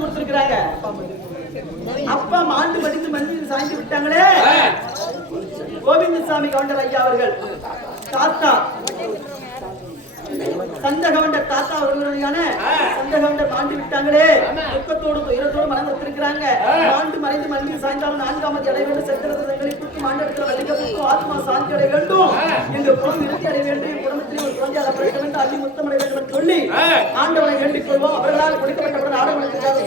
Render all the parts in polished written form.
கொடுத்திருக்கிறாங்க. அப்பா மாண்டு மடிந்து மண்ணில் சாய்ந்து விட்டாங்களே. கோவிந்தசாமி கவுண்டர் ஐயா அவர்கள் தாத்தா சந்தகவுண்டர் தாத்தா அவர்களுக்கான சந்தகவுண்டர் மாண்டு விட்டாங்களே. துக்கத்தோடு துயரத்தோடு மனம் வைத்திருக்கிறாங்க. மாண்டு மறைந்து மண்ணில் சாய்ந்தாலும் 4ஆம் அடைய வேண்டும். சக்கரங்களை புட்டு மாண்டத்தில் வலிக்கப்பட்டு ஆத்மா சாந்தி அடைய வேண்டும். எங்கள் குலம் நிறுத்தி அடைய வேண்டும். என் குடும்பத்தில் ஒரு குழந்தை அலப்படைக்க வேண்டும். அள்ளி முத்தமடைய வேண்டும் என்று சொல்லி ஆண்டவனை வேண்டிக் கொள்வோம். அவர்களால் கொடுக்கப்பட்டவர் ஆடவனுக்காக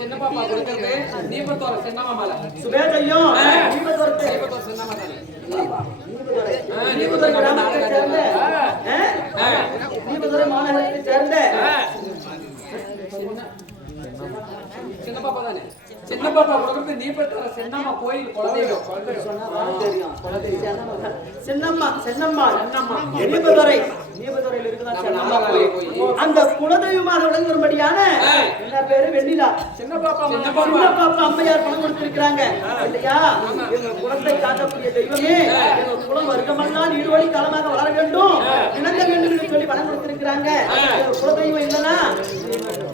சின்ன பாப்பா கொடுக்கிறது நீபத்தோர சின்னமா மாலை சுபேதையும் நீபத்தோர சின்னமா தானே நீபத்தோர கிராமத்தை சேர்ந்த நீபத்தோர மாநகரத்தை சேர்ந்த சின்ன பாப்பா தானே சின்ன பாப்பா கொடுக்கிறது நீபத்தோர சின்னமா கோயில் குலதெய்வம் சின்னம்மா சின்னம்மா நீபத்தோரை நீபத்தோரையில் இருக்குதான் சின்னம்மா கோயில். அந்த குலதெய்வமாக விளங்கும்படியான எல்லா பேரும் வெண்ணிலா சின்ன பாப்பா அம்மையார் பணம் கொடுத்திருக்கிறாங்க இல்லையா. எங்க குலத்தை காட்டக்கூடிய தெய்வமே எங்க குலம் வர்க்கமெல்லாம் நீடுவழி காலமாக வளர வேண்டும் இணங்க வேண்டும் என்று சொல்லி பணம் கொடுத்திருக்கிறாங்க. குலதெய்வம் இல்லைன்னா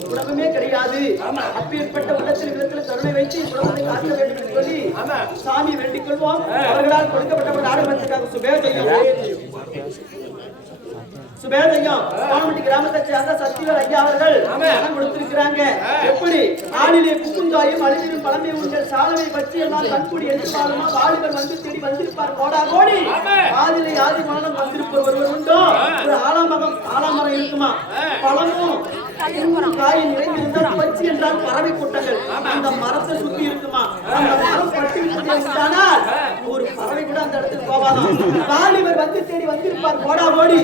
குலமே கிடையாது. அப்பேற்பட்ட உள்ளத்தில் விதத்தில் கருணை வைத்து குலத்தை காட்ட வேண்டும் என்று சொல்லி சாமி வேண்டிக் கொள்வோம். அவர்களால் கொடுக்கப்பட்ட ஆடம்பரத்துக்காக சுபேதையும் பாமட்டி கிராமத்தை சேர்ந்த சத்தியவர் ஐயா அவர்கள் பணம் கொடுத்திருக்கிறாங்க. எப்படி ஆளிலே குப்புங்காயும் அழுதிரும் பழமை உங்கள் சாதனை பற்றி எல்லாம் கண்கூடி எடுத்து பாருமா. வாலிபர் வந்து தேடி வந்திருப்பார் கோடா கோடி. ஆதிலை ஆதி மனம் வந்திருப்பவர் ஒருவர் உண்டோ. ஒரு ஆலாமரம் இருக்குமா. பழமும் காய் நிறைந்திருந்தால் பச்சி என்றால் பறவை கூட்டங்கள் அந்த மரத்தை சுத்தி இருக்குமா. அந்த மரம் பட்டு விட்டானால் ஒரு பறவை கூட அந்த இடத்துக்கு போவாதான். வாலிபர் வந்து தேடி வந்திருப்பார் கோடா கோடி.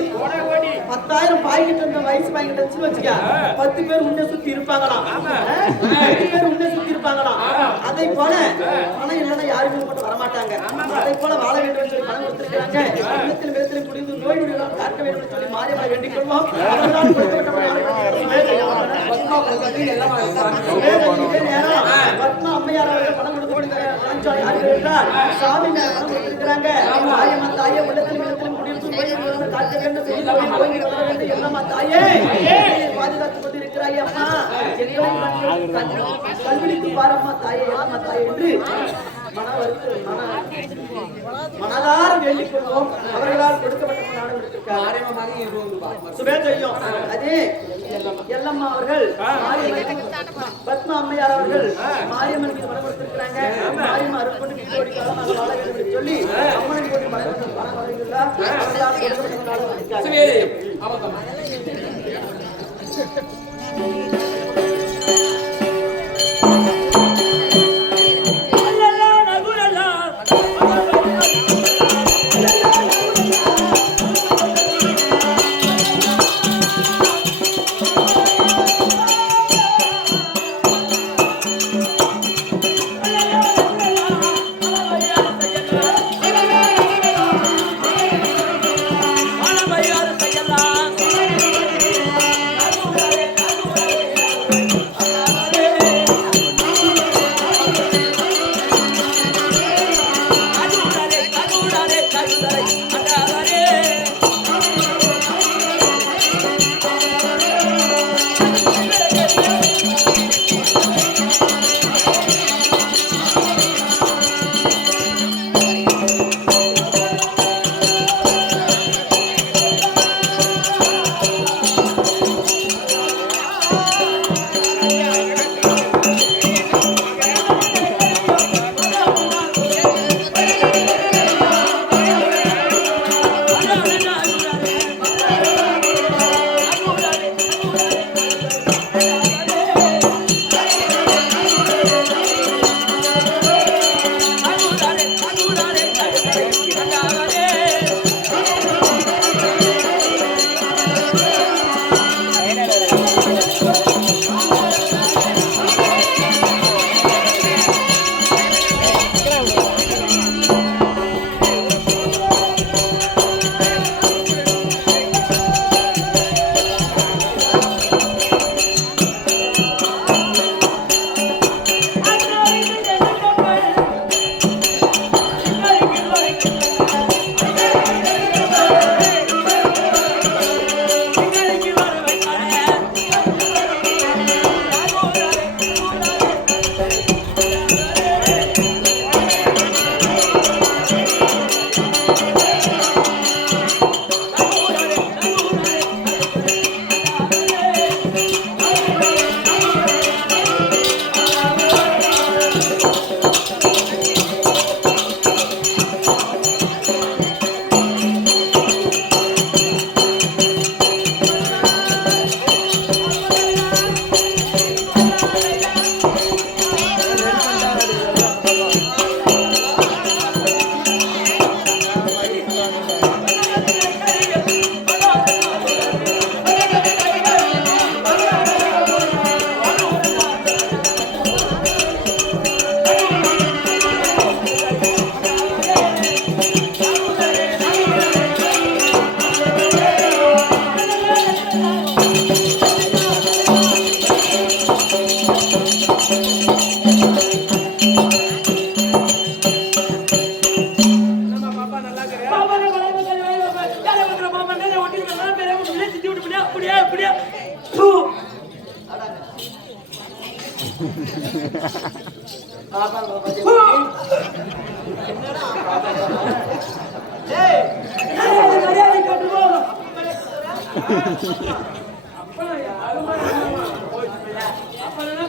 10,000 பாய்கிட்டு இருந்த வயசு பாய்கிட்டு வச்சுக்க 10 பேர் முன்னே சுத்தி இருப்பாங்களாம். 10 பேர் முன்னே சுத்தி இருப்பாங்களாம். அதை போல பணம் இல்லைன்னா யாருமே மட்டும் வரமாட்டாங்க. அதை போல வாழ வேண்டும் சொல்லி பணம் கொடுத்திருக்கிறாங்க. இல்லத்தில் வேதத்தில் குடிந்து நோய் நொடியெல்லாம் காக்க வேண்டும் சொல்லி மாரியம்மனை வேண்டிக் கொள்வோம். அவர்களால் கொடுக்கப்பட்ட பத்மா அம்மையார் அவர்கள் பணம் கொடுத்திருக்கிறார். சாமி மேல பணம் கொடுத்திருக்கிறாங்க. மாரியம்மன் தாயே உள்ளத்தில் விடத்திலும் குடியிருக்கும் காக்க வேண்டும் சொல்லி என்னம்மா தாயே பாதுகாத்துக் கொண்டிருக்கிறாய் அம்மா. கண்விழித்து பாரம்மா தாயே என்னம்மா தாயே என்று மனதார வேண்டிக் கொள்வோம். அவர்களால் கொடுக்கப்பட்ட சுபேதையும் அதே எல்லம்மா அவர்கள் பத்மா அம்மையார் அவர்கள் மாரியம்மன் மீது பணம் கொடுத்திருக்கிறாங்க. மாரியம்மன் அருள்கொண்டு வீட்டோடி காலமாக வாழ வேண்டும் என்று சொல்லி அம்மன் கோடி பணம் வருகிறார்.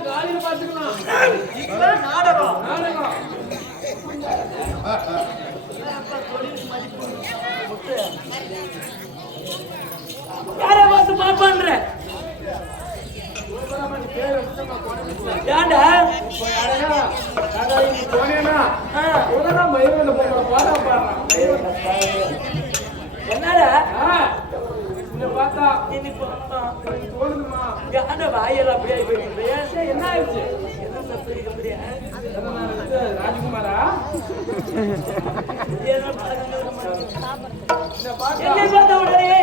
காலையில பாத்துக்கலாம் நாடகம் நாடகம் யாரை பார்த்து பாப்பான்ற ஏன்டா என்னடா வாயெல்லாம் அப்படியே போயிட்டு என்ன ஆயிடுச்சு என்ன சத்து அப்படியா ராஜகுமாரா என்னை பார்த்த உடனே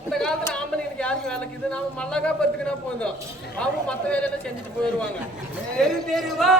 இந்த காலத்துல ஆம்பளைங்களுக்கு யாருக்கு வேலைக்கு இது நாம மல்லகா பத்துக்கினா போதும் அவங்க மத்த வேலையெல்லாம் செஞ்சுட்டு போயிடுவாங்க. தெரு தெருவா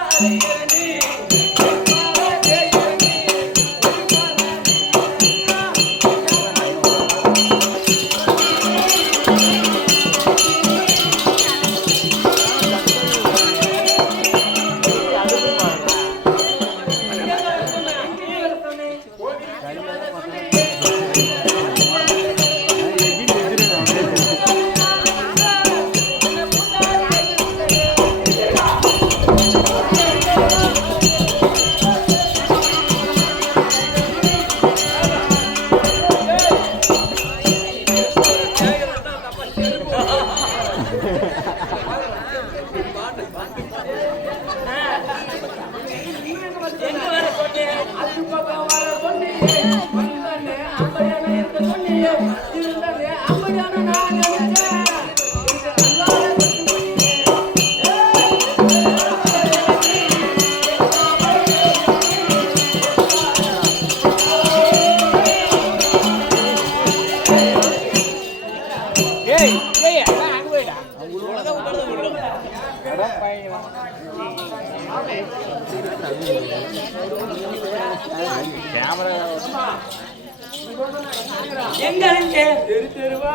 எங்க இருக்கு தெரு தெருவா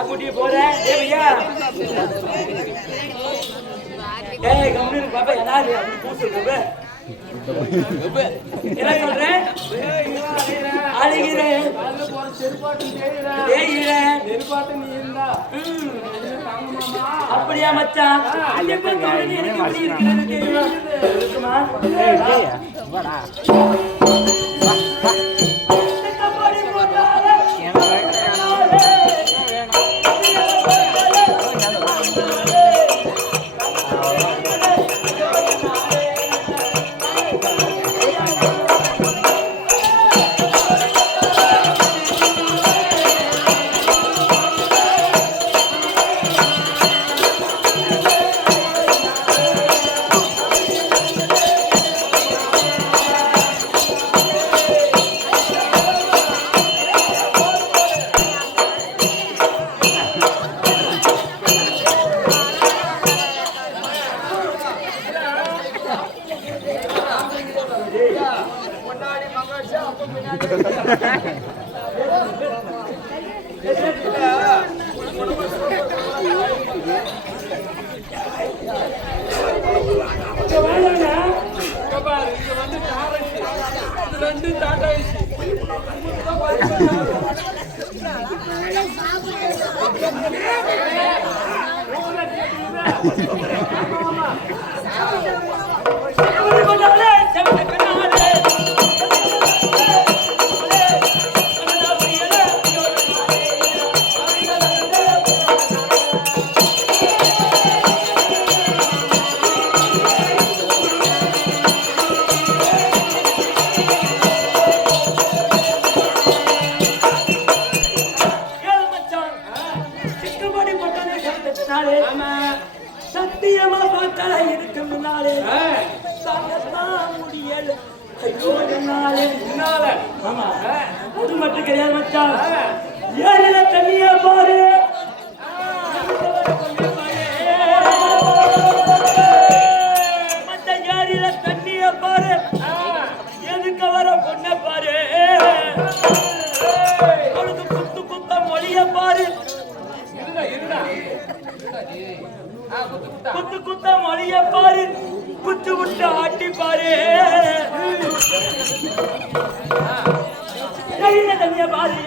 கூட்டிட்டு போறேன் பாப்பா யாரு அப்படி பூசு என்ன சொல்றேன் அழுகிறேன் அப்படியா மச்சான் எனக்கு எப்படி இருக்கிறது தெரியுமா நாளே சத்தியமா பார்த்தாலே இதுக்கு முன்னாலே தாங்கத்தான் முடியல. ஐயோ என்னாலே ஆமா அது மட்டும் கிடையாது மச்சான். ஏரியில தண்ணிய பாரு, மத்த ஏரியில தண்ணிய பாரு, எதுக்கு வர பொண்ண பாரு, அவளுக்கு குத்து குத்த மொழிய பாரு, குத்து குத்த மொழிய பாரு, குத்து விட்டு ஆட்டி பாரு, கையில தண்ணிய பாரு.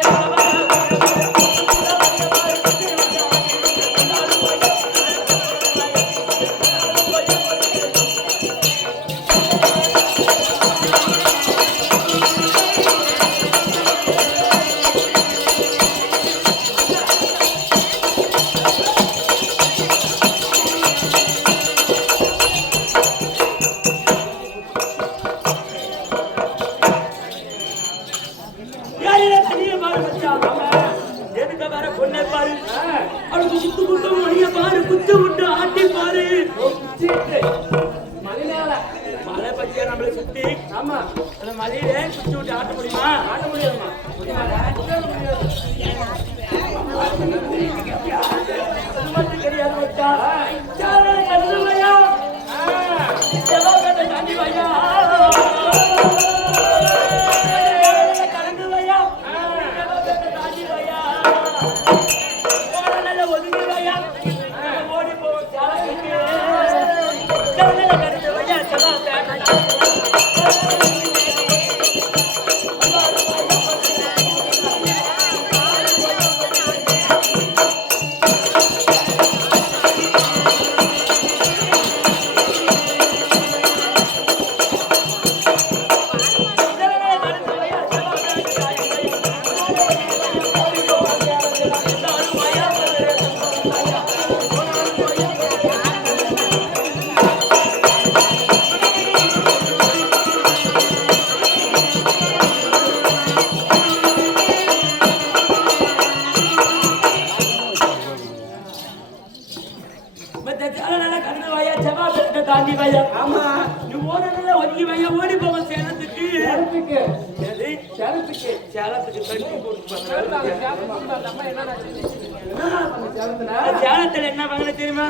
சேலத்துல என்ன வாங்கின தெரியுமா?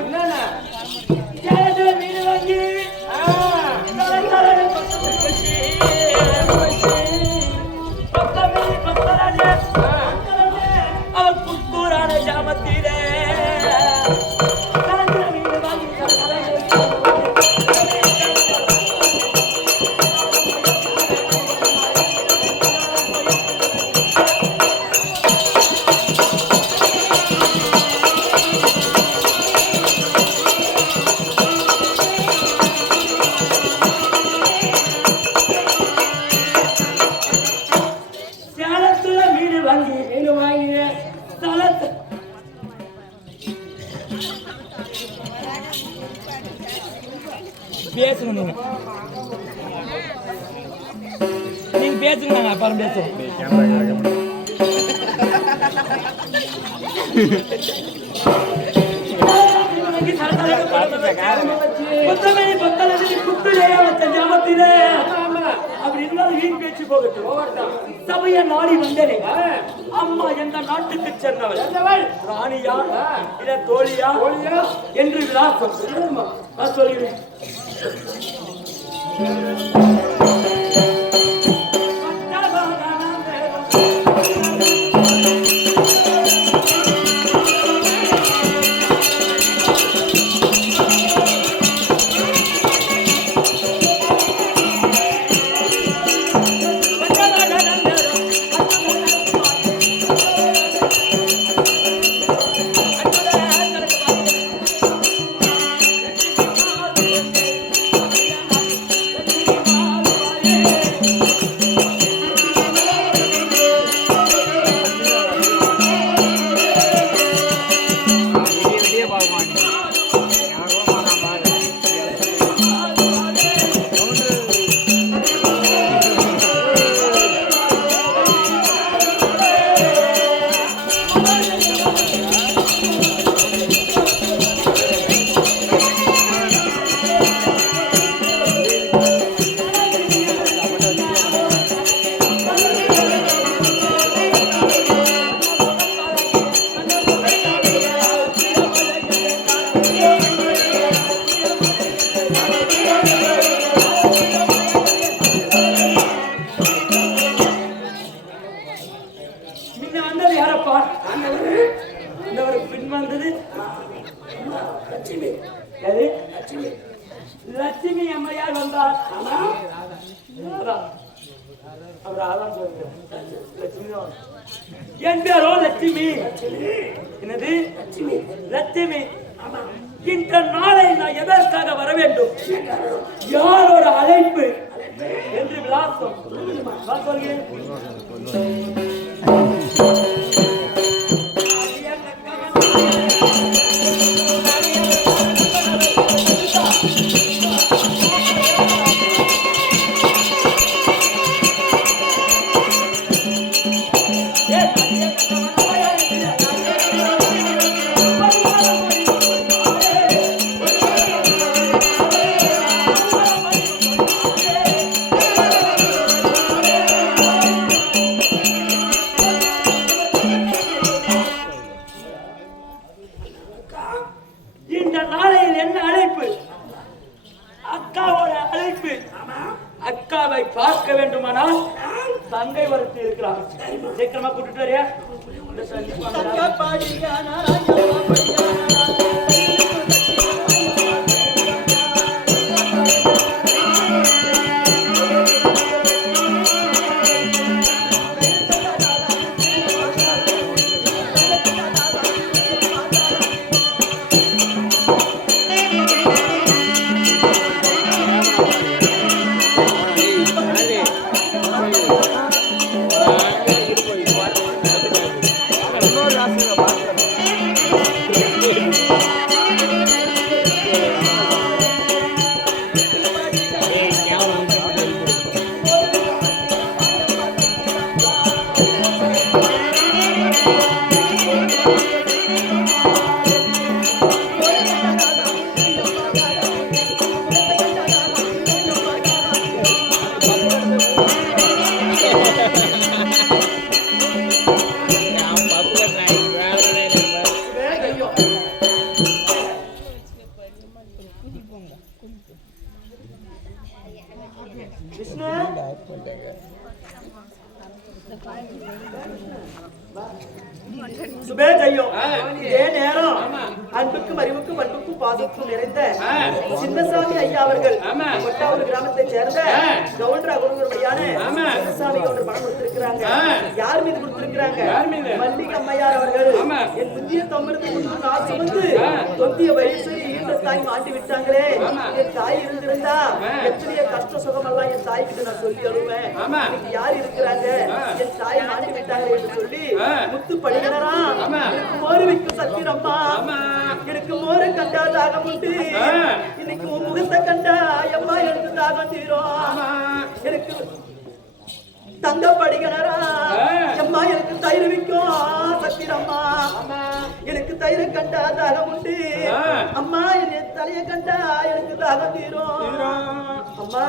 சேலத்துல மீன் வாங்கி அவன் புத்தூரான ஜாமத்திலே பேசுங்க நீங்க பேசுங்க நாங்க அப்புறம் பேசுவோம். அப்படி இருந்தாலும் வீண் பேச்சு போகட்டும். சபைய நாடி வந்தேனே, அம்மா எந்த நாட்டுக்கு சேர்ந்தவள், ராணியா இல்ல தோழியா என்று விலாசம் நான் சொல்கிறேன். எது? லட்சுமி அம்மையார் வந்தார். அவர் ஆதான் சொல்றேன். லட்சுமி தான். என் பேரோ லட்சுமி. என்னது? லட்சுமி. இந்த நாளை நான் எதற்காக வர வேண்டும்? யாரோட அழைப்பு என்று விலாசம் நான் சொல்கிறேன். இந்த நாளையில் என்ன அழைப்பு? அக்காவோட அழைப்பு. அக்காவை பார்க்க வேண்டுமானால் தங்கை வரத்து இருக்கிறார். சீக்கிரமா கூட்டிட்டு வரியா? சுபேத் ஐயோ, இதே நேரம் அன்புக்கும் அறிவுக்கும் பண்புக்கும் பாசத்துக்கும் நிறைந்த சின்னசாமி ஐயா அவர்கள் கொட்டாவூர் கிராமத்தைச் சேர்ந்த கவுண்டரா குருங்குருமையான சின்னசாமி கவுண்டர் பணம் கொடுத்திருக்கிறாங்க. யார் மீது கொடுத்திருக்கிறாங்க? மல்லிகை அம்மையார் அவர்கள். என் புதிய தொம்பருக்கு நான் சுமந்து தொந்திய வயசு ஈன்ற தாய் மாட்டி விட்டாங்களே. என் தாய் இருந்திருந்தா எத்தனைய கஷ்ட சுகம் எல்லாம் என் தாய் கிட்ட நான் சொல்லி அழுவேன். இன்னைக்கு யார் இருக்கிறாங்க? என் தாய் மாட்டி விட்டாங்களே என்று சொல்லி முத்து படிக்கிறா. எனக்கு மோரு வைக்கும் சத்திரம்மா, எனக்கு மோரு கண்டா தாகம் உண்டு. இன்னைக்கு உன் முகத்தை கண்டா எம்மா எனக்கு தாகம் தீரும். எனக்கு தங்க படிக்கிறா எம்மா, எனக்கு தயிர் வைக்கும் சத்திரம்மா. எனக்கு தயிரை கண்டா தாகம் உண்டு. அம்மா என் தலையை கண்டா எனக்கு தாகம் தீரும். அம்மா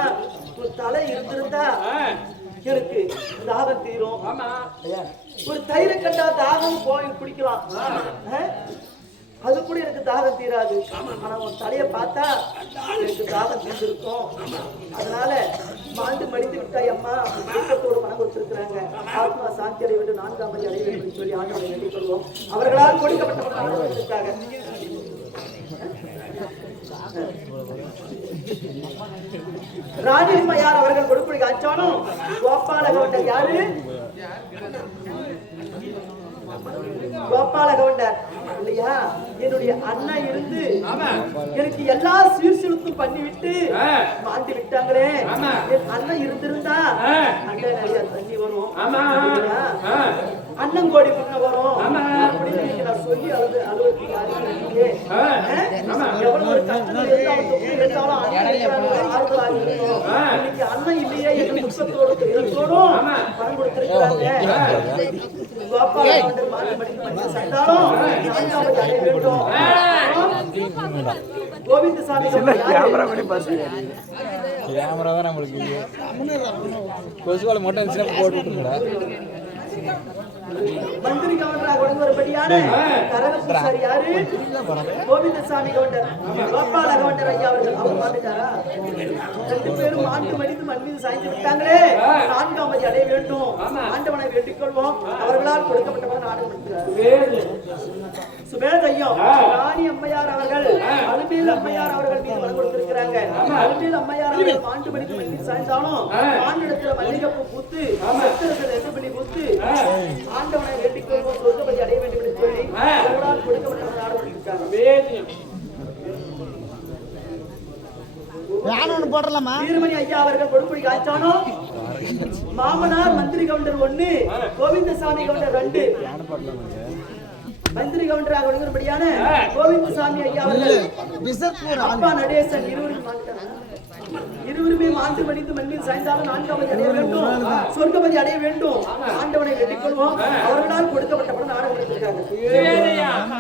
ஒரு தலை இருந்திருந்தா எனக்கு தாகம் தீரும். ஒரு தயிரை கண்டா தாகம் போய் குடிக்கலாம், அது கூட எனக்கு தாகம் தீராது. ஆனா உன் தலைய பார்த்தா எனக்கு தாகம் தீர்ந்திருக்கும். அதனால மாண்டு மடித்து விட்டாய் அம்மா. தூக்கத்தோடு மனம் வச்சிருக்கிறாங்க. ஆத்மா சாந்தி அடைய வேண்டும், 4ஆம் படி அடைய வேண்டும் சொல்லி ஆண்டவரை வேண்டிக் கொள்வோம். அவர்களால் கொடுக்கப்பட்ட அனுபவத்திற்காக ராணியம்மையார் அவர்கள் கொடுக்குடி காய்ச்சாலும் கோபால கவுண்டர் யாரு? கோபால கவுண்டர் இல்லையா? என்னுடைய அண்ணன் இருந்து எனக்கு எல்லா சீர்சிலுத்தும் பண்ணிவிட்டு மாட்டி விட்டாங்களே. என் அண்ணன் இருந்திருந்தா அண்ணன் நிறைய தண்ணி வரும், அண்ணன் கோடி முன்ன வரும் அப்படின்னு நான் சொல்லி அலுவலகத்துக்கு எவ்வளவு ஒரு கஷ்டத்துல இருந்தாலும் ஆறுதலாக இருக்கும். இன்னைக்கு அண்ணன் இல்லையே என்று துக்கத்தோடும் பணம் கொடுத்திருக்கிறாங்க. கோபால கவுண்டர் மாற்றி மடித்து பண்ணி சண்டாலும் 4ஆவது அடைய வேண்டும். கோவிந்தசாமி கேமரா தான் நம்மளுக்கு கொசுவால மட்டும் இருந்துச்சுன்னா போட்டுட்டுங்களா? மந்திரி கவுண்டரா கொடுங்கொருபடியான கரகபூசாரி யாரு? கோவிந்தசாமி கவுண்டர். கோபால கவுண்டர் ஐயா அவர்கள். அவர் வந்துட்டாரா? 2 பேரும் மாண்டு மடித்து மண் மீது சாய்ந்து விட்டாங்களே. 4ஆவது அடைய வேண்டும். ஆண்டவனை வேண்டிக் கொள்வோம். அவர்களால் கொடுக்கப்பட்டவர் நாடு. சுபேத் ஐயா, ராணி அம்மையார் அவர்கள் அருள்மிகு அம்மையார் அவர்கள் மீது வரம் கொடுத்திருக்கிறாங்க. அருள்மிகு அம்மையார் அவர்கள் மாண்டு மணிக்கு மணி சாய்ந்தாலும் ஆண்டிடத்துல மல்லிகைப்பூ பூத்து சித்திரத்தில் எதிர்பலி பூத்து ஆண்டவனை வேண்டிக் கொள்வோம் சொர்க்கப்பதி அடைய வேண்டும் என்று சொல்லி அவர்களால் கொடுக்கப்பட்ட நாடு இருக்காங்க. வீரமணி ஐயா அவர்கள் கொடுப்படி காய்ச்சானோ மாமனார் மந்திரி கவுண்டர் 1 கோவிந்தசாமி கவுண்டர் 2 மந்திரி கவுண்டராக ஒழுங்குபடியான கோவிந்தசாமி ஐயா அவர்கள் அப்பா நடேசன் இருவருமே மாண்டு மடிந்து மண்ணில் சாய்ந்தாலும் நான்காவது அடைய வேண்டும் சொர்க்கப்பதி அடைய வேண்டும் ஆண்டவனை வேண்டிக் கொள்வோம் அவர்களால் கொடுக்கப்பட்ட படம் நாடகம் எடுத்திருக்காங்க.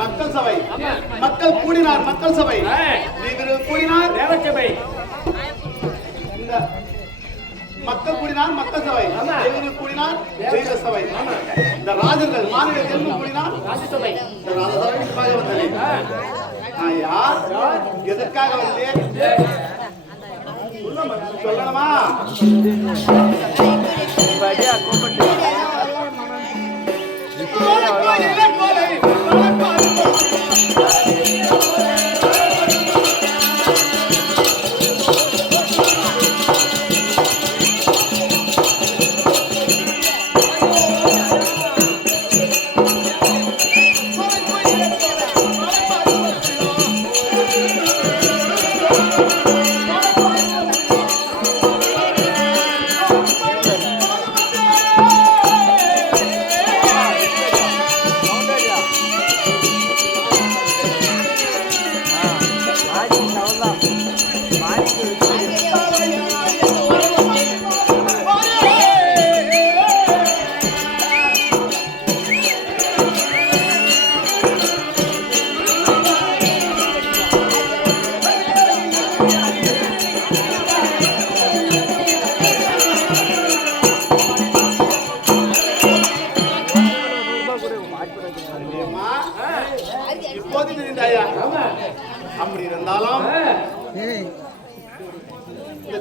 மக்கள் சபை மக்கள் கூடினார் மக்கள் சபை கூடினார் தேவசபை மக்கள் கூடினார் மக்கள் சபை கூடினார் தெய்வ சபை இந்த ராஜர்கள் மாநில கூடினார் ராஜசபை இந்த ராஜசபைக்காக வந்தேன் நான் யார் எதற்காக வந்தேன் சொல்லணுமா ஏம்மா, இப்போது தெரிந்தாயா? ஆமா. அப்படி இருந்தாலும் இந்த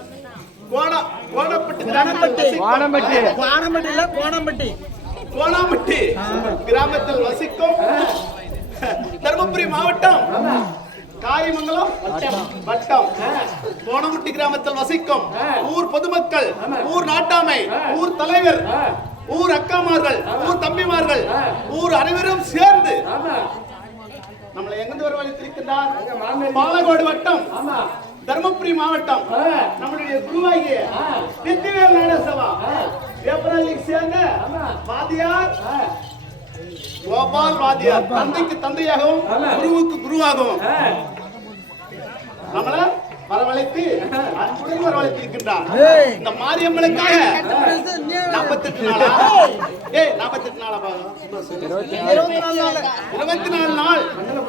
கோணப்பட்டி கோணாம்பட்டி கிராமத்தில் வசிக்கும் தர்மபுரி மாவட்டம் காரிமங்கலம் வட்டம் கோணமுட்டி கிராமத்தில் வசிக்கும் ஊர் பொதுமக்கள், ஊர் நாட்டாமை, ஊர் தலைவர், ஊர் அக்காமார்கள், ஊர் தம்பிமார்கள், ஊர் அனைவரும் சேர்ந்து நம்மளை எங்கிருந்து வரவழைத்திருக்கின்றார்? பாலக்கோடு வட்டம் தர்மபுரி மாவட்டம் நம்மளுடைய குருவாகிய வெற்றிவேல் நாடசபா வேப்பரளிக்கு சேர்ந்த வாத்தியார் கோபால் வாத்தியார், தந்தைக்கு தந்தையாகவும் குருவுக்கு குருவாகவும் நம்மள வரவழைத்து அன்புடன் வரவழைத்திருக்கின்றார். இந்த மாரியம்மனுக்காக 48 நாளா 48 நாளா 24 நாள் மண்டல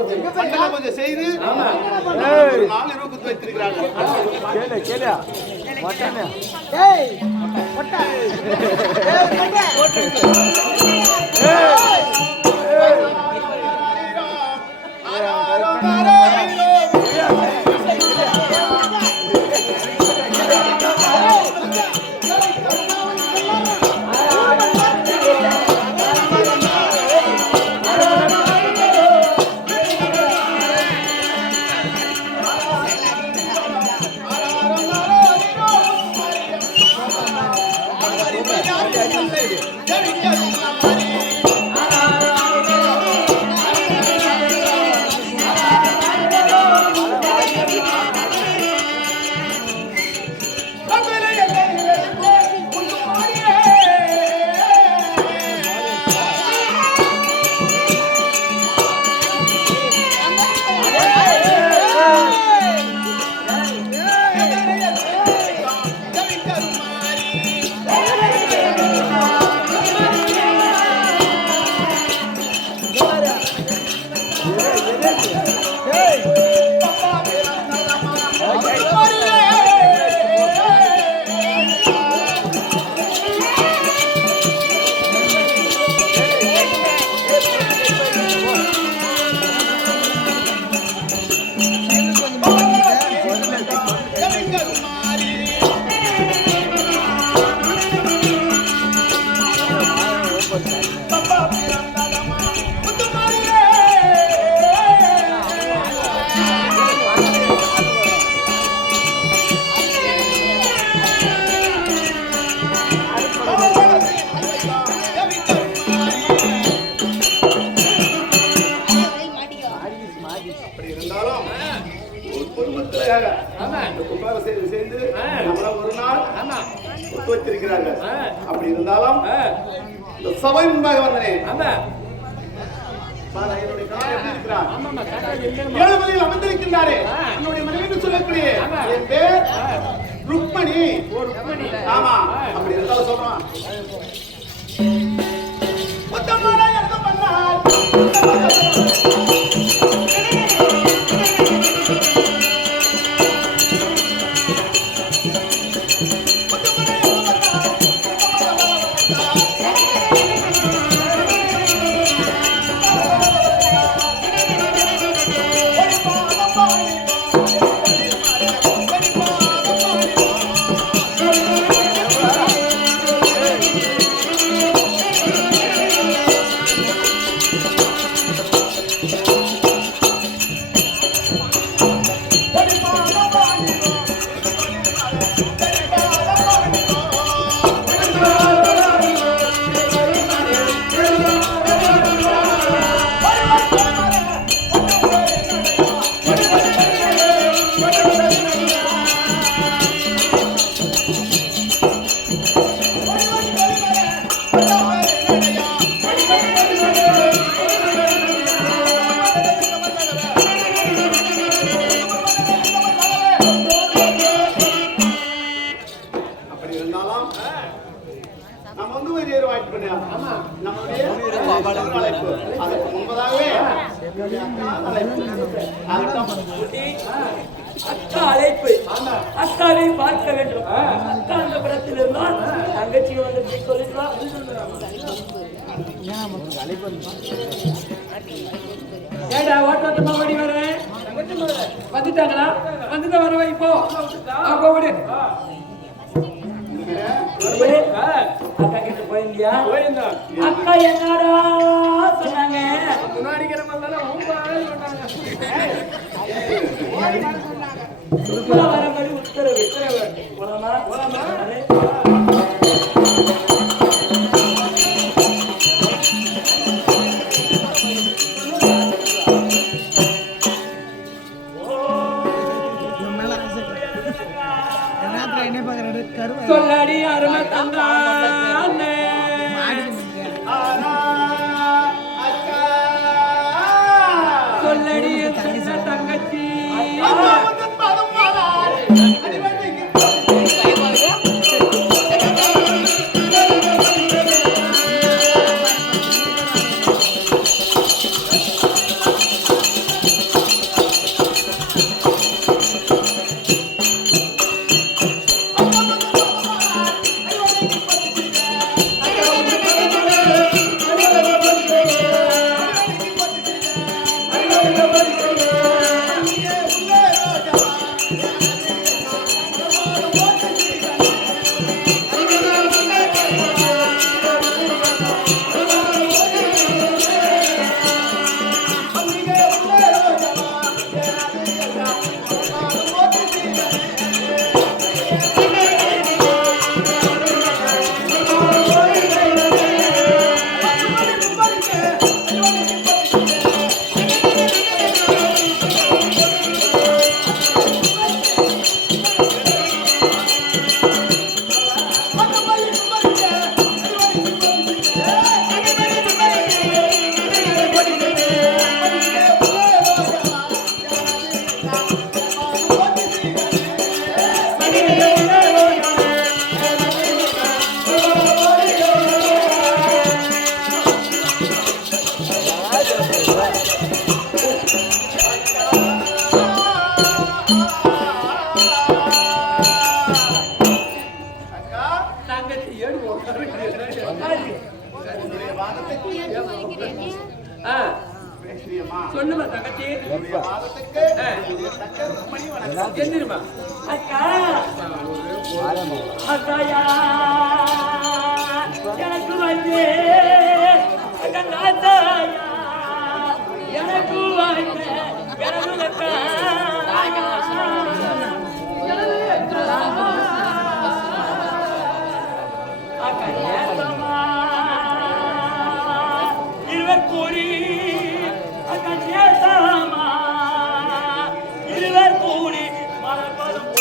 பூஜை செய்து ஒரு நாள் இரவுக்கு வைத்திருக்கிறார்கள். அப்படி இருந்தாலும் ஒரு பொதுமக்களாக கும்பாபிஷேகம் செய்து நம்மள ஒரு நாள் ஒத்து வச்சிருக்கிறார்கள். அப்படி இருந்தாலும் இந்த சபை முன்பாக வந்தனே ஏழுமலையில் அமர்ந்திருக்கின்றாரே என்னுடைய மனைவி சொல்லக்கூடிய என் பேர் ருக்மணி. ஆமா, அப்படி இருந்தாலும் சொல்றான் அழைப்பு அத்தாவை பார்க்க வேண்டும். அத்தா அந்த படத்தில் இருந்தால் தங்கச்சி வந்து சொல்லிட்டு ஏடா ஓட்டமா ஓடி வரேன் வந்துட்டாங்களா வந்துட்டு வர வை இப்போ விடு அக்கா கிட்ட போயிருந்தியா? அக்கா என்னடா சொன்னாங்க? வரபடி உத்தரவு போலாமா? சொல்லடி அருமை தந்தானே சொல்லடி சின்ன தங்கச்சி சொன்னுமா தங்கச்சி எந்திருமா அக்கா அக்காயா எனக்கு வந்து அக்கா நாத்தாயா எனக்கு வந்து எனக்கு அக்கா ஏத்தமா இருவர் கூறி அக்கா ஏத்தமா இருவர் கூடி மலர்பதும்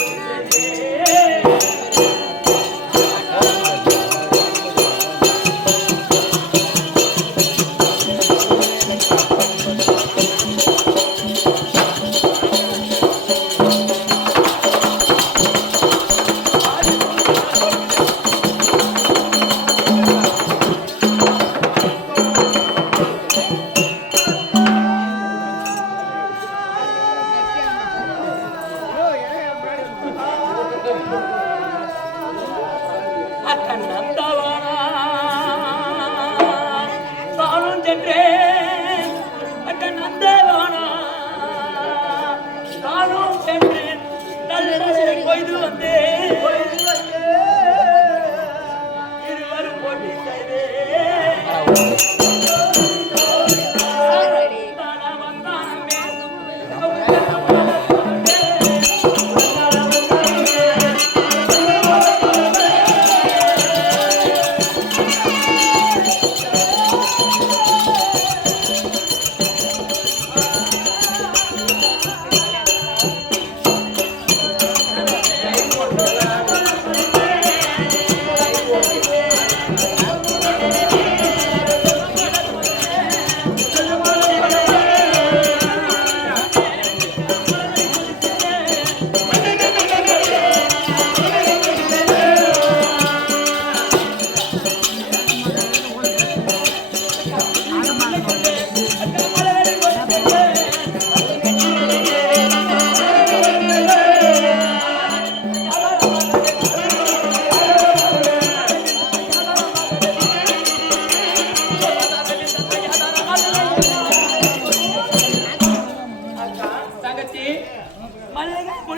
இருவரும் போட்டி செய்தே Hey,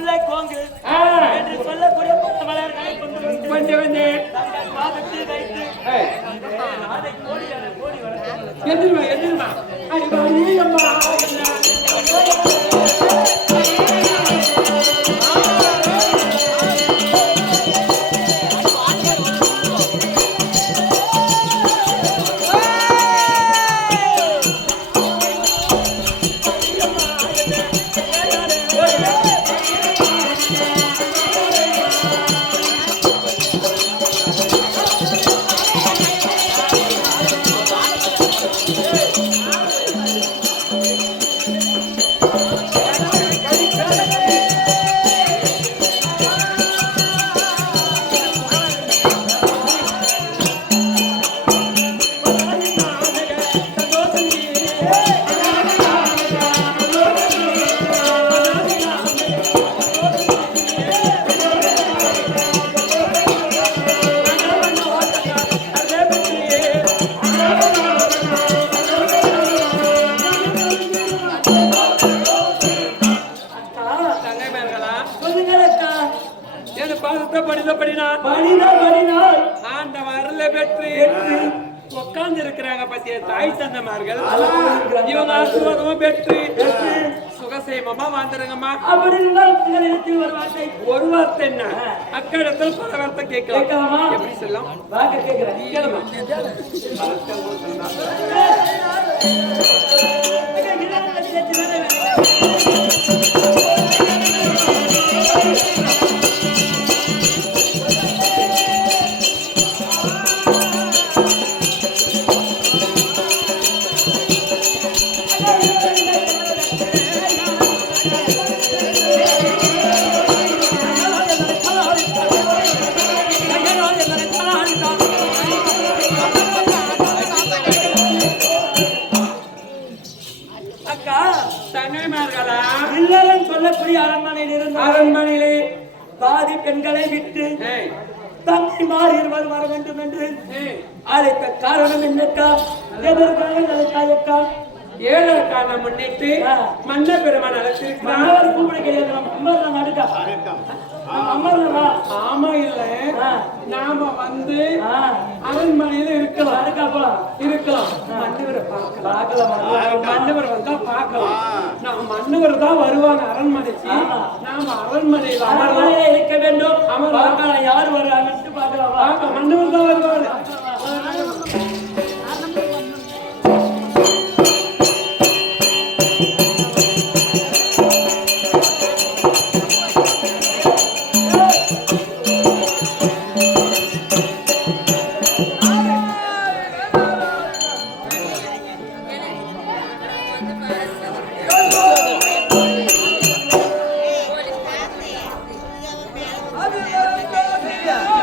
முல்லை கோங்கு என்று சொல்லக்கூடிய பல மலர்களை கொண்டு வந்து தங்கள் பாதத்தில் வைத்து நாளை கோடி வளர்த்து எதிர்மா அம்மா உட்கார்ந்து இருக்கிறாங்க பத்திய தாய் தந்தமார்கள் இவங்க ஆசீர்வாதமும் பெற்று சுகசேமமா வந்துருங்கம்மா. அப்படி ஒரு வார்த்தை என்ன அக்கடத்தில் பல வார்த்தை கேட்கலாமா? எப்படி சொல்லலாம்? கேளுமா. அரண்மனையிலே பாதி பெண்களை விட்டு தங்கை மாறி இருவர் வர வேண்டும் என்று அழைத்த காரணம் என்னக்கா? எதற்காக ஏழரை காரணம் முன்னிட்டு மன்ன பெருமான் அழைத்திருக்கிறார். ஆமா இல்ல நாம வந்து அரண்மனையில இருக்கலாம் மன்னவர் வந்தா பார்க்கலாம். நம்ம மன்னவர் தான் வருவாங்க அரண்மனைக்கு. நாம அரண்மனையில இருக்க வேண்டும். யார் வர்றாங்க பார்க்கலாம். மன்னவர் தான் வருவாங்க. Yeah.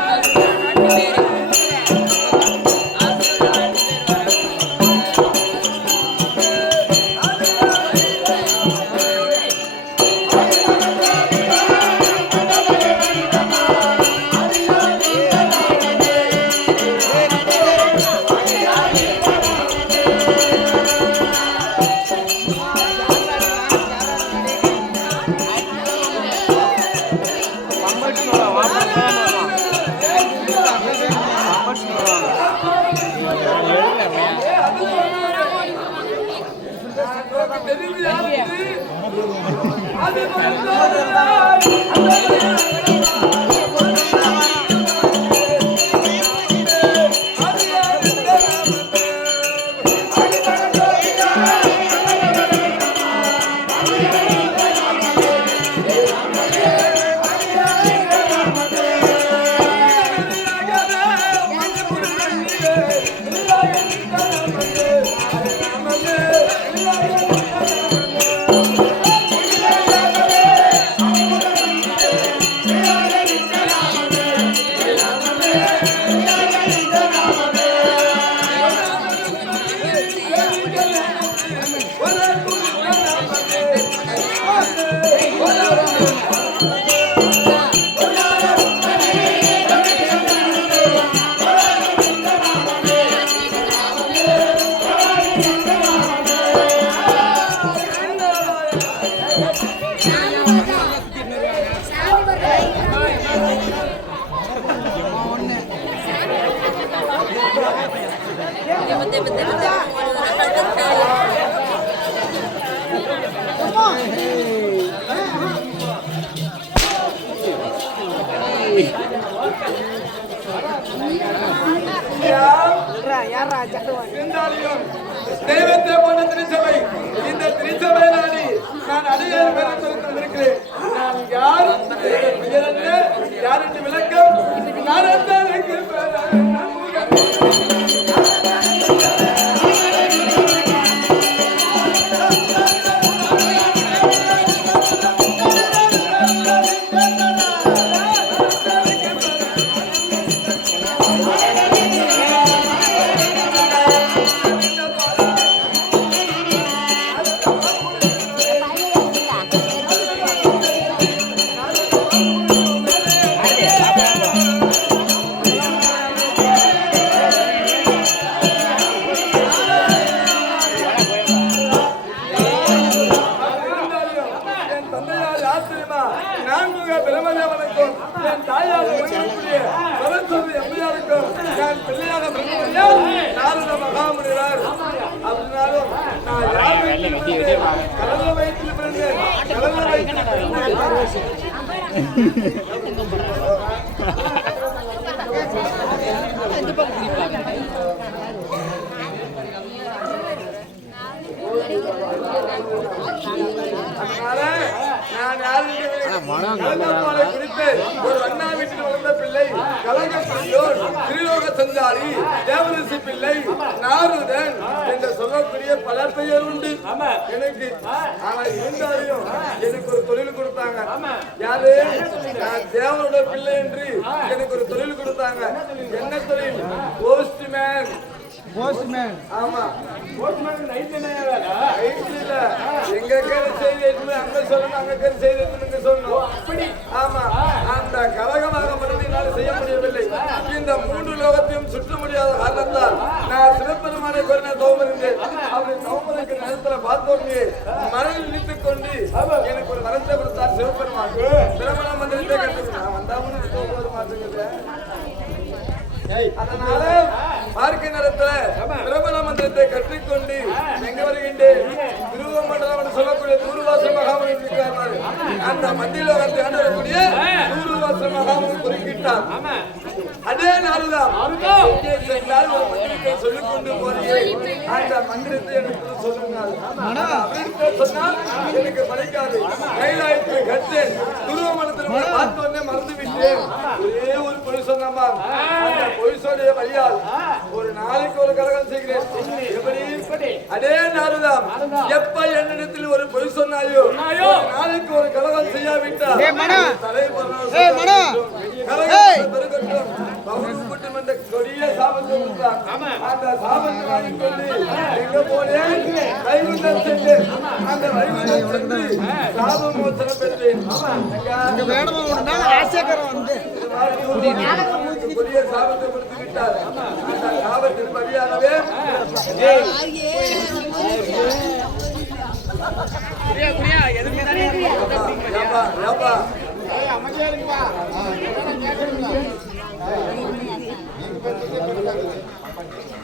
தெய்வத்தை போன்ற திருச்சபை, இந்த திருச்சபை நாடி நான் அடியார் வந்திருக்கிறேன். நான் யார் பெயர் என்ன, யார் என்று விளக்கம் நான் ஒரு அண்ணா வீட்டில் வளர்ந்த பிள்ளை, கலகப்பையோர், திரிலோக சஞ்சாரி, தேவரிசி பிள்ளை, நாரதன் என்று சொல்லக்கூடிய பல பெயர் உண்டு எனக்கு. ஆனா இருந்தாலும் எனக்கு ஒரு தொழில் கொடுத்தாங்க. யாரு? நான் தேவனோட பிள்ளை என்று எனக்கு ஒரு தொழில் கொடுத்தாங்க. என்ன தொழில்? போஸ்ட்மேன். போஸ்ட்மேன். ஆமா, போஸ்ட்மேன். நைட்ல எங்க கேட்டு செய்தி அங்க சொல்லணும், அங்க கேட்டு செய்தி சொல்லணும். அப்படி? ஆமா. அந்த கலகமாக மனதினால் செய்ய முடியவில்லை. இந்த 3 லோகத்தையும் சுற்ற முடியாத காரணத்தால் நான் சிவபெருமானை கொண்டு தோமறிந்தேன். அவரை தோமருக்கு நேரத்துல பார்த்தோன்னே மனதில் நினைத்துக் கொண்டு எனக்கு ஒரு வரத்தை கொடுத்தார் சிவபெருமான். பிரமண மந்திரத்தை கட்டு நான் வந்தாமல் தோமது மாற்றுகிறேன். அதனால பார்க்க நேரத்துல பிரபல மந்திரத்தை கற்றுக்கொண்டு எங்க வருகின்றேன்? திருவமண்டலம் என்று சொல்லக்கூடிய தூர்வாச மகாமணி இருக்கிறார். அந்த மந்திரத்தை ஆண்டக்கூடிய தூர்வாச மகாமணி குறிப்பிட்டார். அதே நாளுதான் சென்றால் ஒரு மந்திரத்தை சொல்லிக் கொண்டு போறீங்க. அந்த மந்திரத்தை எனக்கு சொல்லுங்கள். சொன்னால் எனக்கு படிக்காது. கைலாயத்தை கற்றேன். துருவமண்டலத்தில் பார்த்தோன்னே மறந்து விட்டேன். ஒரே ஒரு பொய் சொன்னமா, பொய் சொல்லிய வழியால் ஒரு நாளைக்கு ஒரு கலகம் செய்கிறேன். எப்படி? அதே நாளுதான் எப்ப என்னிடத்தில் ஒரு பொய் சொன்னாயோ நாளைக்கு ஒரு கலகம் செய்யாவிட்டால் கொடிய சாபத்தை கொடுத்தார். அந்த சாபத்தை வாங்கிக் கொண்டு எங்க போனேன்? வைகுண்டம் சென்றேன். அந்த வைகுண்டம் சென்று சாப மோசனம் பெற்றேன். கொடிய சாபத்தை கொடுத்து விட்டார். அந்த சாபத்தின் வழியாகவே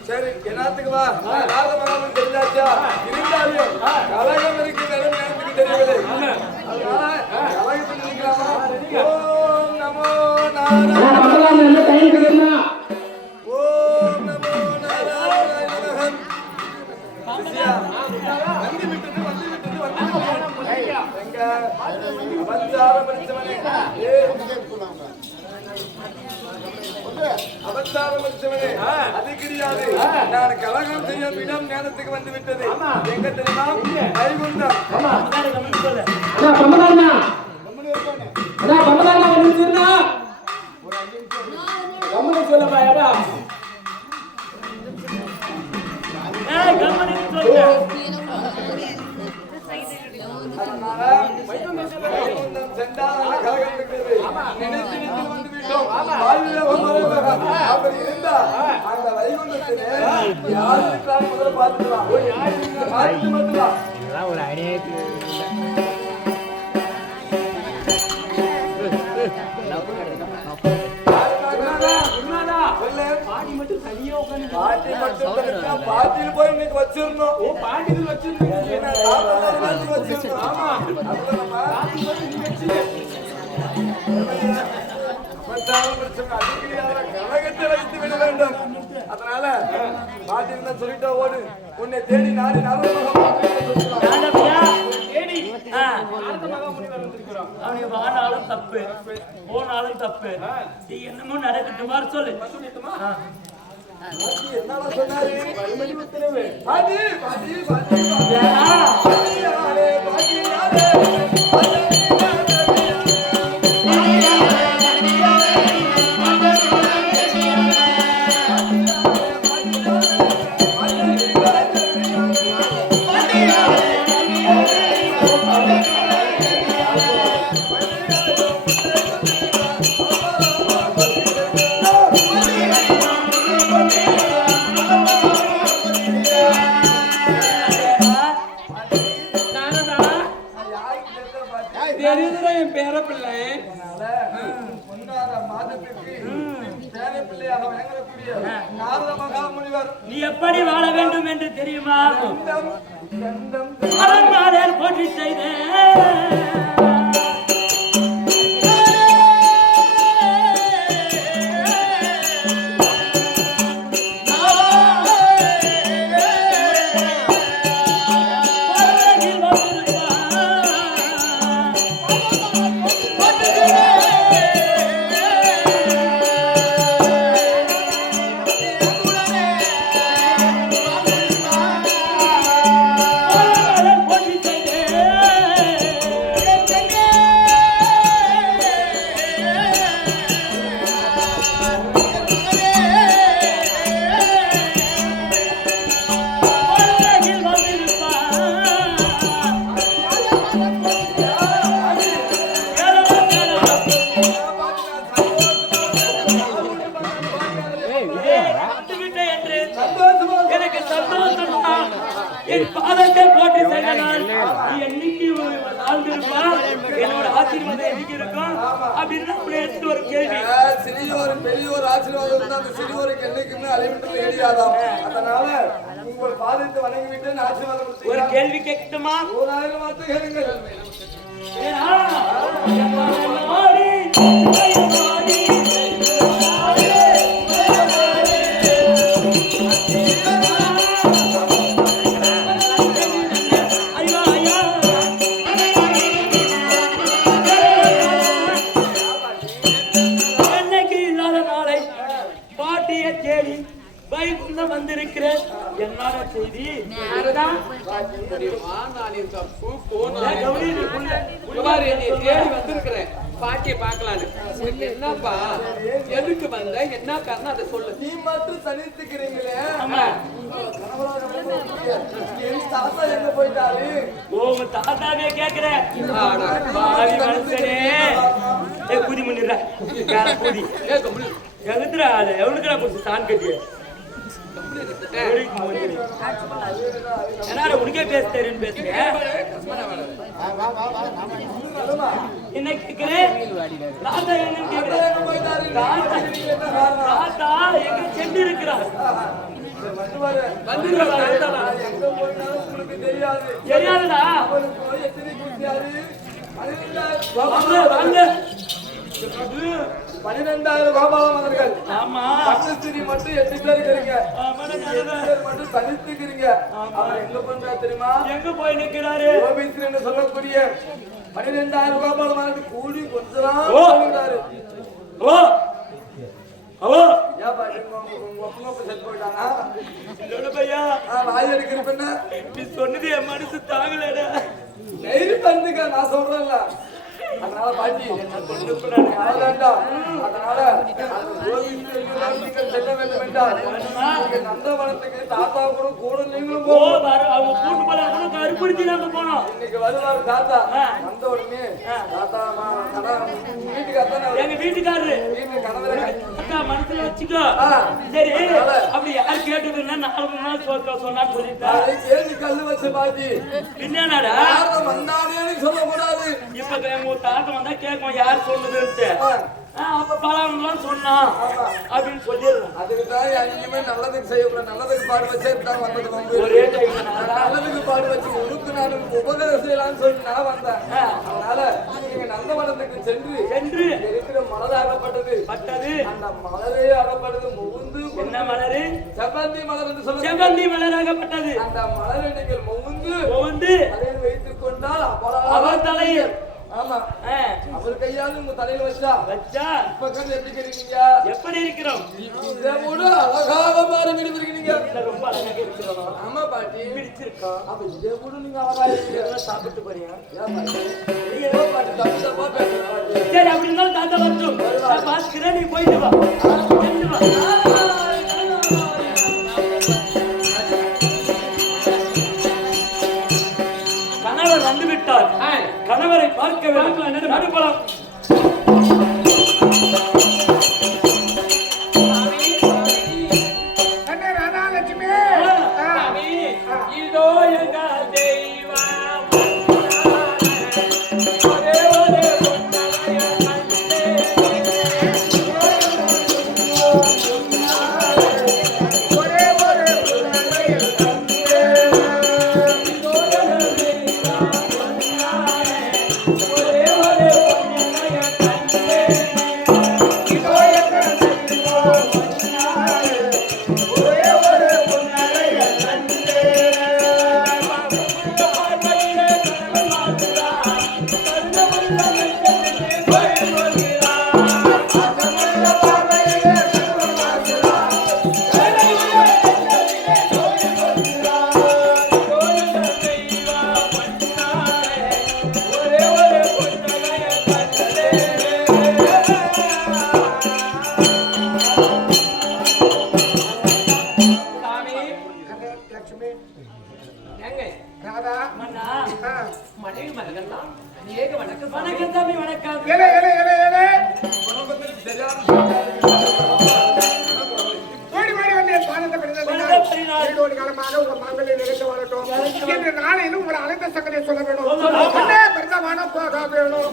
சரி என்னத்துக்கு வா ராஜமகாமன் தெரிஞ்சாச்சா? இருந்தாலும் கலகம் இருக்கு நேரத்துக்கு தெரியவில்லை. கலகத்தில் இருக்கலாமா? ஓம் நமோ நாராயண. ஓம் நமோ நாராயண. வந்து விட்டது எங்க அவதாரம் படிச்சவனே, அவதாரம் படிச்சவனே, அது கிடையாது. நான் கலகம் செய்யும் இடம் ஞானத்துக்கு வந்து விட்டது. எங்க தெரியுமா? வைகுண்டம். அந்த வைகுண்டத்திலே யார் இருக்கிறார் முதல்ல பார்த்துக்கலாம். ஒரு ஐடியா பாடி மட்டும் தனியா உட்காந்து பாட்டி மட்டும் தனித்தா பாட்டியில் போய் இன்னைக்கு வச்சிருந்தோம். ஓ பாட்டிகள் வச்சிருந்தீங்க. வச்சிருந்தோம். ஆமா கழகத்தை வைத்து விட வேண்டும். அதனால பாட்டில் தான் சொல்லிட்டா ஓடு. உன்னை தேடி நாடி அவனுக்கு வானாலும் தப்பு போனாலும் தப்பு. நீ என்னமோ நடக்கட்டுமா சொல்லு. என்னடா சொன்னாரு? பாட்டி பாட்டி பாட்டி தெரியுதுடா என் பேர பிள்ளை. நீ எப்படி வாழ வேண்டும் என்று தெரியுமா? அரண்மனையில் போற்றி செய்தேன். பாதத்தை போட்டு செய்யலாம். நீ என்னைக்கு வாழ்ந்திருப்பா, என்னோட ஆசீர்வாதம் என்னைக்கு இருக்கும் அப்படின்னு எடுத்து ஒரு கேள்வி. சிறியோர் பெரியோர் ஆசீர்வாதம் அந்த சிறியோருக்கு என்னைக்குமே அழிவிட்டு ஏடியாதாம். அதனால உங்கள் பாதத்தை வணங்கிவிட்டு ஆசீர்வாதம் ஒரு கேள்வி கேட்கட்டுமா? 1000 வார்த்தை கேளுங்கள். வந்திருக்கிறேன். என்னோட செய்தி வந்திருக்கிறேன். பாட்டியை பார்க்கலான்னு. என்னப்பா எதுக்கு வந்த? என்ன காரணம் அதை சொல்லு. நீ மட்டும் தனித்துக்கிறீங்களே, என் தாத்தா எங்க போயிட்டாரு? உங்க தாத்தாவே கேக்குறேன். குதி முன்னிடுற குதி எதுக்குறா அது எவனுக்குறா கொடுத்து தான் கட்டிய என்ன உனக்கே பேச தெரியும் பேசுங்க. என்ன கேக்குறேன்? தாத்தா எங்க கேக்குறேன்? தாத்தா எங்க சென்று இருக்கிறார்? தெரியாதுடா. 12,000 கோபாலம் அவர்கள். ஆமா பட்டஸ்திரி மட்டும் 8 பேர் இருக்கிறீங்க. 8 பேர் மட்டும் தனித்துக்கிறீங்க. அவர் எங்க பண்றா தெரியுமா? எங்க போய் நிக்கிறாரு? கோபிஸ்திரி என்று சொல்லக்கூடிய 12,000 கோபாலம் அவர்கள் கூடி கொஞ்சறாரு. ஓ அவோ யா பாட்டி உங்க அப்பா செட் போயிட்டானா? இல்ல பையா வாய் எடுக்கிற பெண்ண நீ சொன்னது என் மனசு தாங்கலடா. நெய்ரி தந்துக்க நான் சொல்றேன்ல. அதனால பாட்டி அதனால செல்ல வேண்டும் என்றால் நந்தவனத்துக்கு தாத்தா கூட நீங்களும் கருப்படுத்தி நாங்க போனோம். இன்னைக்கு வருவாரு தாத்தா. வந்த உடனே தாத்தா வீட்டுக்காரர் எங்க வீட்டுக்காரரு வீட்டு கணவர் அக்கா மனசுல வச்சுக்கோ. சரி அப்படி யார் கேட்டதுன்னா 4 நாள் சொன்னா சொல்லிட்டேன். கேள்வி கல்லு வச்சு பாட்டி என்னடா வந்தானே சொல்லக்கூடாது. இப்ப தாத்தா வந்தா கேட்கும் யார் சொல்லுது. அப்ப பலன்லாம் சொன்னா அப்படின்னு சொல்லிடுறேன். அதுக்கு தான் எங்கேயுமே நல்லதுக்கு செய்யக்கூடாது. நல்லதுக்கு பாடு வச்சே தான் வந்தது வந்து. ஒரே டைம் நல்லதுக்கு பாடு வச்சு உனக்கு நான் உபகாரம் செய்யலாம்னு சொல்லி நான் வந்தேன். அதனால நீங்க நந்தவனத்துக்கு சென்று இருக்கிற மலராகப்பட்டது அந்த மலரே ஆகப்பட்டது முகுந்து என்ன மலரு? செவ்வந்தி மலர் என்று சொல்ல செவ்வந்தி மலராகப்பட்டது. அந்த மலரை நீங்கள் முகுந்து தலையில் வைத்துக் கொண்டால் அவர் தலையில். ஆமா அவர் கையால் உங்க தலையில வச்சா இப்ப கண்டு எப்படி இருக்கிறீங்க? எப்படி இருக்கிறோம்? இதை விட அழகாக மாறி இருக்கிறீங்க. ரொம்ப அழகாக இருக்கிறோம். ஆமா பாட்டி பிடிச்சிருக்கோம். அப்ப இதை விட நீங்க அழகா இருக்கீங்க. சாப்பிட்டு போறீங்க. ஏதோ பாட்டு தப்பு பாட்டு. சரி அப்படி இருந்தாலும் தாத்தா வரட்டும். நான் பாத்துக்கிறேன், நீ போயிட்டு வா. கணவர் வந்து விட்டார். கணவரை பார்க்க வேண்டும். நடுப்பலாம். இதோ எங்க தெய்வம் ஒரே ஒரு வணக்கம் தம்பி, வணக்கம். நாளையிலும் ஒரு அழைத்த சங்கத்தை சொல்ல வேணும். போக வேணும்.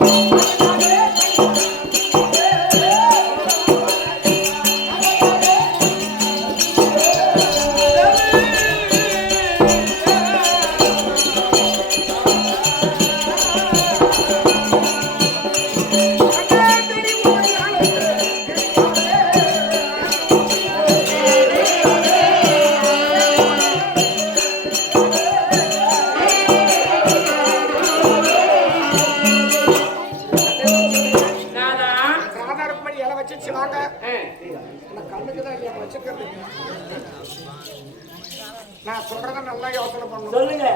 சொல்லுங்க.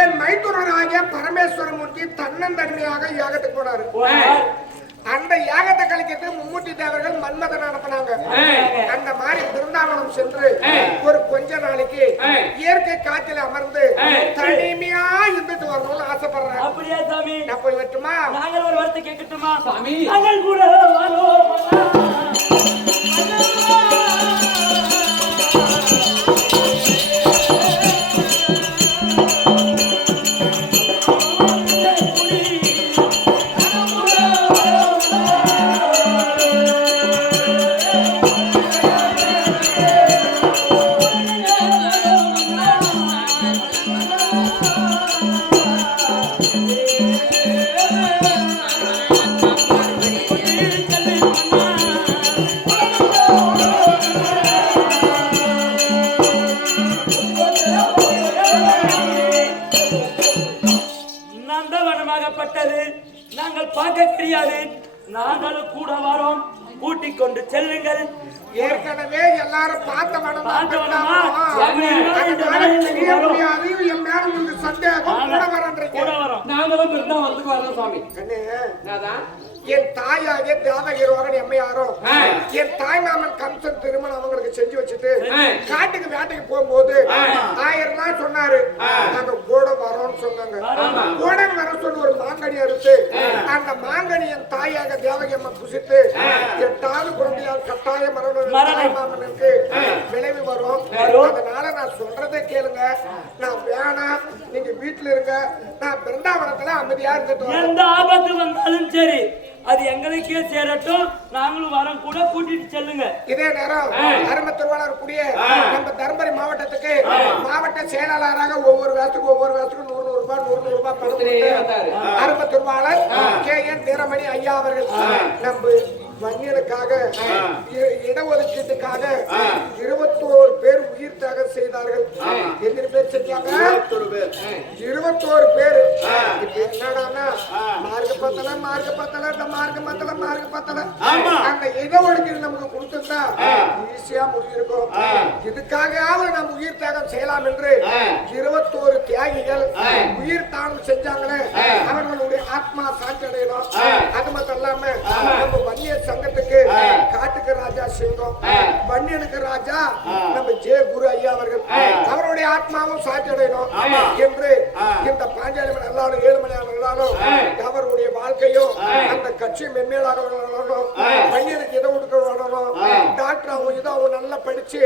என் மைத்துனராகிய பரமேஸ்வரமூர்த்தி தன்னந்தன்மையாக யாகத்துக்கு போனாரு. அந்த யாகத்தை கழிக்கிறது மும்மூர்த்தி தேவர்கள் மன்மதன் அனுப்பினாங்க. அந்த மாதிரி பிருந்தாவனம் சென்று ஒரு கொஞ்ச நாளைக்கு இயற்கை காற்றில் அமர்ந்து தனிமையா இருந்துட்டு வரணும்னு ஆசைப்படுறேன். அப்படியே சாமி, நான் போய் வரட்டுமா? நாங்கள் ஒரு வார்த்தை கேட்கட்டுமா சாமி? நாங்கள் கூட வரோம். நந்தவனமாகப்பட்டது நாங்கள் பார்க்க தெரியாது. நாங்களும் கூட வரோம். கூட்டிக் கொண்டு செல்லுங்கள். ஏற்கனவே எல்லாரும் பார்த்த வனம் பார்த்தவனமா? என் மேல உங்களுக்கு சந்தேகம் கூட வரன்றீங்க. நாங்களும் பிருந்தாவனத்துக்கு வரோம் சாமி. என் தாயாகிய தேவகிரோகன் எம்மையாரோ என் தாய் மாமன் கம்சன் திருமணம் அவங்களுக்கு செஞ்சு வச்சுட்டு காட்டுக்கு வேட்டைக்கு போகும்போது 1000 தான் சொன்னாரு. நாங்க கூட வரோம்னு சொன்னாங்க. கூட வர சொல்லி ஒரு மாங்கனி அறுத்து அந்த மாங்கனி என் தாயாக தேவகி அம்மா புசித்து 8வது குழந்தையால் கட்டாய மரணம் தாய் மாமனுக்கு விளைவு வரும். அதனால நான் சொல்றதை கேளுங்க. நான் வேணாம், நீங்க வீட்டுல இருங்க. நான் பிருந்தாவனத்துல அமைதியா இருந்துட்டு எந்த ஆபத்து வந்தாலும் சரி அது எங்களுக்கே சேரட்டும், நாங்களும் வரோம் கூட, கூட்டிட்டு செல்லுங்க. இதே நேரம் அருமை திருவாளர் கூடிய நம்ம தர்மபுரி மாவட்டத்துக்கு மாவட்ட செயலாளராக ஒவ்வொரு வருஷத்துக்கு 100 ரூபாய் அருமை திருவாளர் KN வீரமணி ஐயா அவர்கள் நம்ம வன்னியனுக்காக இடஒதுக்கீட்டுக்காக 21 பேர் உயிர் தியாகம் செய்தார்கள். எத்தனை பேர் செஞ்சாங்க? 21 பேர். இப்ப என்னடான்னா மார்க்க பத்தல அந்த இடஒதுக்கீடு நமக்கு கொடுத்திருந்தா ஈஸியா முடிஞ்சிருக்கும். இதுக்காகவாவது நம்ம உயிர் தியாகம் செய்யலாம் என்று 21 தியாகிகள் உயிர் தானம் செஞ்சாங்களே, அவர்களுடைய ஆத்மா சாந்தி அடையணும். அது மட்டும் இல்லாம நம்ம வன்னியர் சங்கத்துக்கு காட்டுக்கு ராஜா சிங்கம், வன்னியனுக்கு ராஜா நம்ம ஜே குரு ஐயா அவர்கள், அவருடைய ஆத்மாவும் சாட்சி அடையணும் என்று இந்த பாஞ்சாலிமன் எல்லாரும் 7 மணி நேரம் அவருடைய வாழ்க்கையும் அந்த கட்சி மென்மேலாக வளரணும். வன்னியனுக்கு இதை கொடுக்க வளரணும். டாக்டர் அவங்க இதை அவங்க நல்லா படிச்சு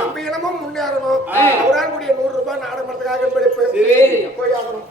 நம்ம இனமும் முன்னேறணும். அவரால் கூடிய 100 ரூபாய் நாடகத்துக்காக படிப்பு போய் ஆகணும்.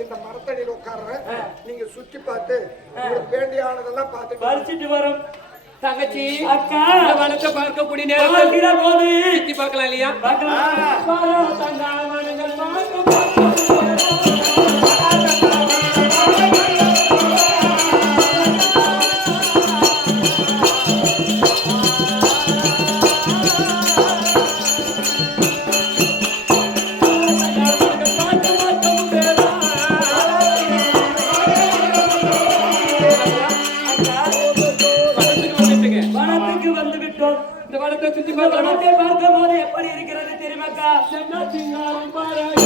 இந்த மரத்தடியில் உட்கார்றேன். நீங்க சுத்தி பார்த்து வேண்டியானதெல்லாம் பார்த்து பறிச்சிட்டு வரோம். தங்கச்சி அக்கா வனத்தை பார்க்கக்கூடிய நேரம் போது சுத்தி பார்க்கலாம் இல்லையா? சுத்தி வனத்தை பார்க்கும் போது எப்படி இருக்கிறது தெரியுமாக்கா? சிங்காரம் பாராடி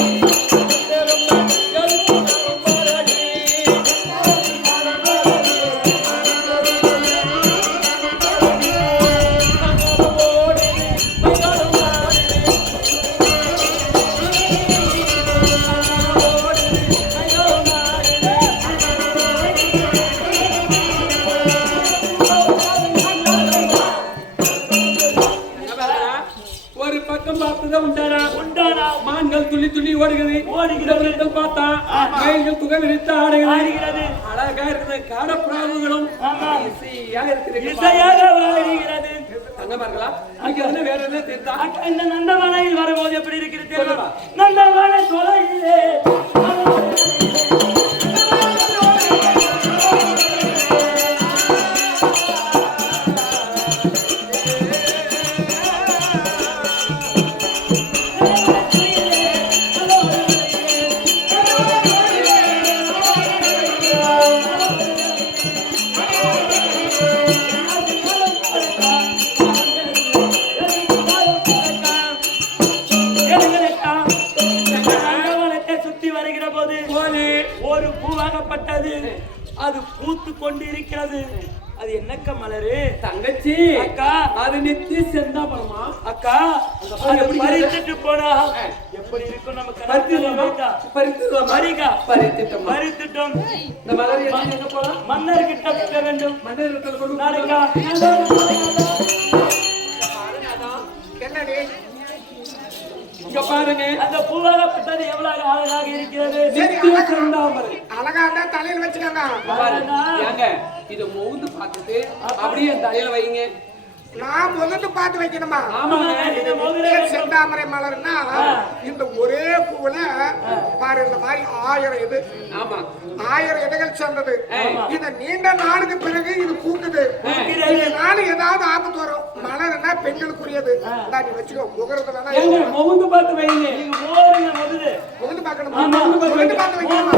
மான்கள் துள்ளி துள்ளி ஓடுகிறது பார்த்தா மயில்கள் துகை விரித்து ஆடுகிறது. அழகா இருக்கிற காடப்பிராவுகளும் இசையாக வாழ்கிறது. தங்கமார்களா அங்க வந்து வேற என்ன தீர்த்தா? இந்த நந்தவனையில் வரும்போது எப்படி இருக்கிறது? நந்தவனை தொலையிலே ஒரு பூவாகப்பட்டது, அது பூத்து கொண்டிருக்கிறது. அது என்னக்க மலரு? தங்கச்சி அக்கா, அது நித்திய செந்தாமரமா? அக்கா, பறித்துட்டு போனா எப்படி இருக்கும்? நமக்கு பறித்துட்டோம். இந்த மலர் எங்க போலாம்? மன்னர் கிட்ட போக வேண்டும். மன்னர் கொண்டு நாளைக்கா என்னடி இங்க பாருங்க, அந்த பூவாகப்பட்டது எவ்வளவு அழகாக இருக்கிறது. அழகா இருந்தா தலையில வச்சுக்கோங்க. ஏங்க இத மௌந்து பார்த்துட்டு அப்படியே தலையில வைங்க. நான் முதல்ல பார்த்து வைக்கணுமா? செந்தாமரை மலர்னா இந்த ஒரே பூவுல பாரு இந்த மாதிரி 1000 இது 1000 இதழ்கள் சேர்ந்தது. இந்த நீண்ட நாளுக்கு பிறகு இது பூக்குது. இதனால ஏதாவது ஆபத்து வரும். மலர்னா பெண்களுக்குரியது. நீ வச்சுக்கோ. முகரத்துல மௌந்து பார்த்து வைங்க. முகந்து பார்க்கணுமா? முகந்து பார்த்து வைக்கணுமா?